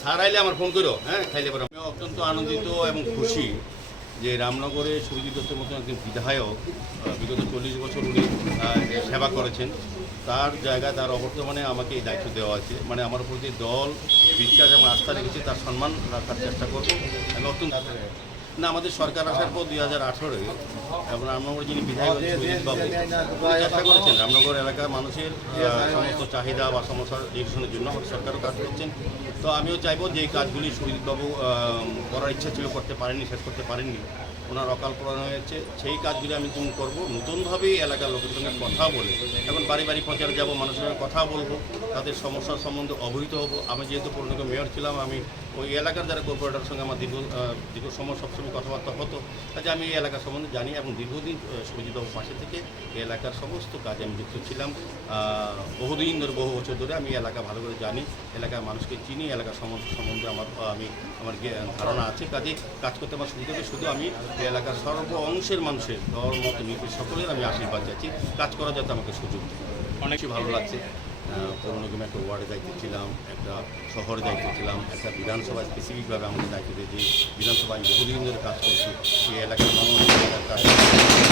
Sir আইলে আমার phone হ্যাঁ অত্যন্ত আনন্দিত এবং খুশি যে রামনগরে সুরজিৎ দত্তের মতন একজন বিধায়ক বিগত চল্লিশ বছর উনি সেবা করেছেন তার জায়গায় তার অবর্তমানে আমাকে এই দায়িত্ব দেওয়া আছে মানে আমার উপর যে দল বিশ্বাস এবং আস্থা রেখেছে তার সম্মান রাখার চেষ্টা করব আমি অত্যন্ত না আমাদের সরকার আসার পর দুই হাজার আঠেরোয় এবং রামনগর যিনি বিধায়ক বাবু চেষ্টা করেছেন রামনগর এলাকার মানুষের সমস্ত চাহিদা বা সমস্যার নিরসনের জন্য আমাদের সরকারও কাজ করছেন। তো আমিও চাইব যে কাজগুলি আহ, করার ইচ্ছা ছিল করতে পারেননি শেষ করতে পারেননি ওনার অকাল প্রদান হয়েছে। সেই কাজগুলি আমি তুমি করব নতুনভাবেই এলাকার লোকের সঙ্গে কথা বলে এখন বাড়ি বাড়ি প্রচারে যাব মানুষের সঙ্গে কথা বলব তাদের সমস্যার সম্বন্ধে অবহিত হব। আমি যেহেতু পুরনো মেয়র ছিলাম আমি ওই এলাকার যারা কর্পোরেটরের সঙ্গে আমার দীর্ঘ দীর্ঘ সময় সবসময় কথাবার্তা হতো কাজে আমি এই এলাকা সম্বন্ধে জানি এবং দীর্ঘদিন সুরজিৎবাবুর পাশে থেকে এই এলাকার সমস্ত কাজে আমি যুক্ত ছিলাম। বহুদিন ধরে, বহু বছর ধরে আমি এলাকা ভালো করে জানি, এলাকার মানুষকে চিনি, এলাকার সমস্যা সম্বন্ধে আমার আমি, আমার ধারণা আছে। কাজে কাজ করতে আমার সুবিধা হবে, শুধু আমি এই এলাকার সর্ব অংশের মানুষের মত সকলের আমি আশীর্বাদ চাচ্ছি। কাজ করা যাতে আমাকে সুযোগ অনেকই ভালো লাগছে। পৌর রকম একটা ওয়ার্ডে দায়িত্বে ছিলাম, একটা শহরে দায়িত্বে ছিলাম, একটা বিধানসভায় স্পেসিফিকভাবে আমাদের দায়িত্ব দিয়েছি বিধানসভায় বহুদিন ধরে কাজ করছি সেই এলাকার মানুষ